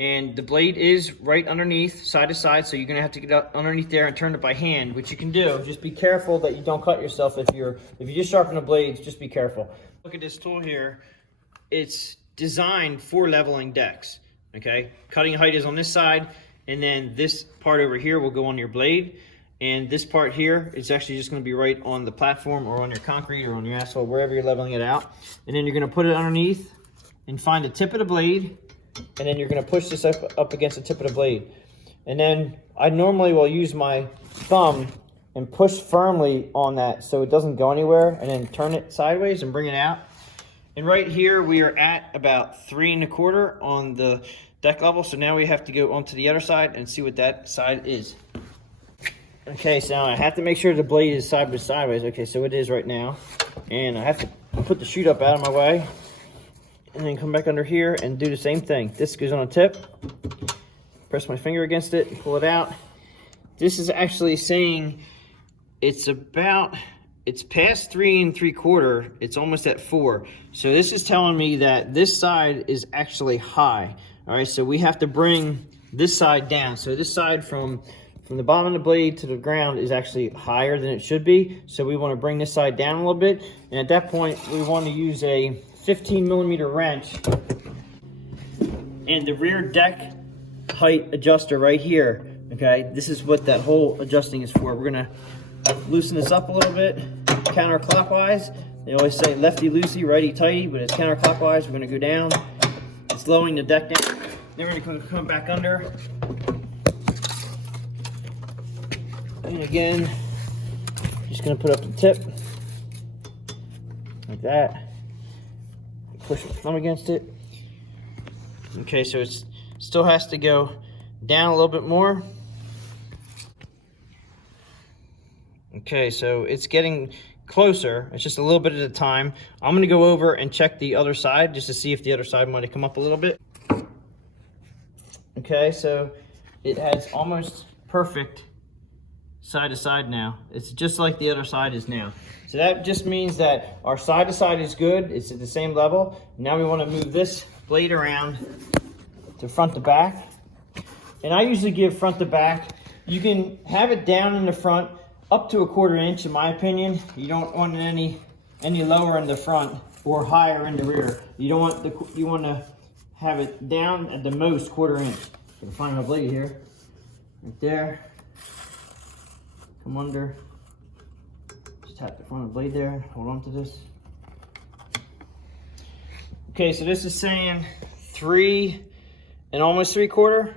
and the blade is right underneath, side to side, so you're going to have to get up underneath there and turn it by hand, which you can do. Just be careful that you don't cut yourself if you just sharpen the blades, just be careful. Look at this tool here. It's designed for leveling decks. Okay, cutting height is on this side, and then this part over here will go on your blade, and this part here is actually just going to be right on the platform or on your concrete or on your asphalt, wherever you're leveling it out. And then you're going to put it underneath and find the tip of the blade, and then you're going to push this up against the tip of the blade. And then I normally will use my thumb and push firmly on that so it doesn't go anywhere, and then turn it sideways and bring it out. And right here we are at about 3 1/4 on the deck level. So now we have to go onto the other side and see what that side is. Okay, so now I have to make sure the blade is sideways. Okay, so it is right now. And I have to put the chute up out of my way. And then come back under here and do the same thing. This goes on a tip. Press my finger against it and pull it out. This is actually saying it's past 3 3/4. It's almost at 4. So this is telling me that this side is actually high. All right, so we have to bring this side down. So this side from the bottom of the blade to the ground is actually higher than it should be. So we want to bring this side down a little bit. And at that point, we want to use a 15mm wrench and the rear deck height adjuster right here. Okay, this is what that whole adjusting is for. We're gonna loosen this up a little bit, counterclockwise. They always say lefty loosey, righty tighty, but it's counterclockwise. We're gonna go down. It's lowering the deck down. Then we're gonna come back under. And again, just gonna put up the tip like that. Push my thumb against it. Okay, so it still has to go down a little bit more. Okay, so it's getting closer. It's just a little bit at a time. I'm gonna go over and check the other side just to see if the other side might have come up a little bit. Okay, so it has almost perfect side to side now. It's just like the other side is now. So that just means that our side to side is good. It's at the same level. Now we want to move this blade around to front to back. And I usually give front to back. You can have it down in the front up to 1/4 inch, in my opinion. You don't want it any lower in the front or higher in the rear. You want to have it down at the most 1/4 inch. So find my blade here, right there. Come under. Just tap the front of the blade there. Hold on to this. Okay, so this is saying 3 and almost 3/4.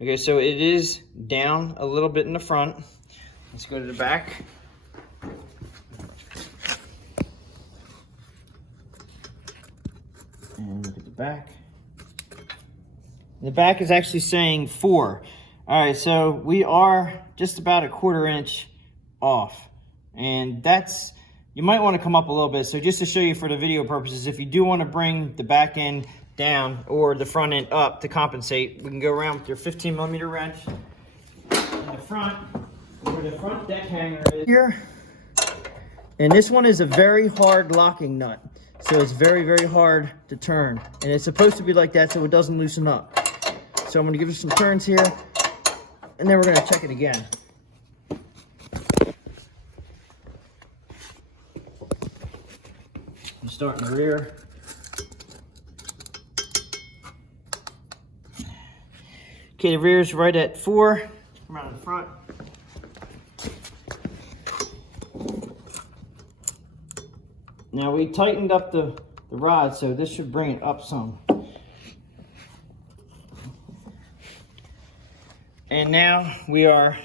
Okay, so it is down a little bit in the front. Let's go to the back. And look at the back. The back is actually saying 4. All right, so we are just about 1/4 inch off. And that's, you might want to come up a little bit. So just to show you for the video purposes, if you do want to bring the back end down or the front end up to compensate, we can go around with your 15mm wrench in the front, where the front deck hanger is here. And this one is a very hard locking nut. So it's very, very hard to turn. And it's supposed to be like that so it doesn't loosen up. So I'm gonna give it some turns here, and then we're gonna check it again. I'm starting the rear. Okay, the rear is right at 4. Come around the front. Now we tightened up the rod, so this should bring it up some. And now we are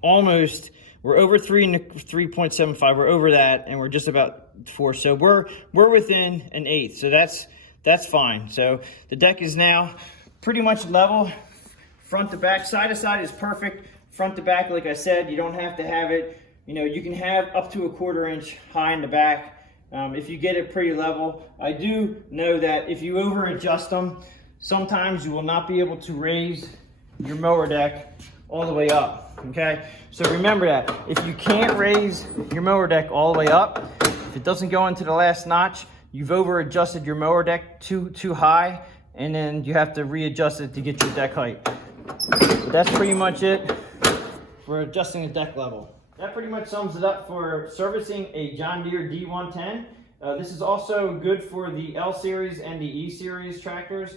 almost, we're over 3 and 3.75. We're over that, and we're just about 4. So we're within an 1/8. So that's fine. So the deck is now pretty much level, front to back. Side to side is perfect. Front to back, like I said, you don't have to have it. You know, you can have up to 1/4 inch high in the back. If you get it pretty level. I do know that if you over adjust them, sometimes you will not be able to raise your mower deck all the way up, okay? So remember that. If you can't raise your mower deck all the way up, if it doesn't go into the last notch, you've over adjusted your mower deck too high, and then you have to readjust it to get your deck height. But that's pretty much it for adjusting the deck level. That pretty much sums it up for servicing a John Deere D110. This is also good for the L series and the E series tractors.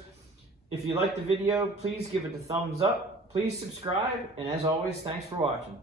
If you liked the video, please give it a thumbs up. Please subscribe, and as always, thanks for watching.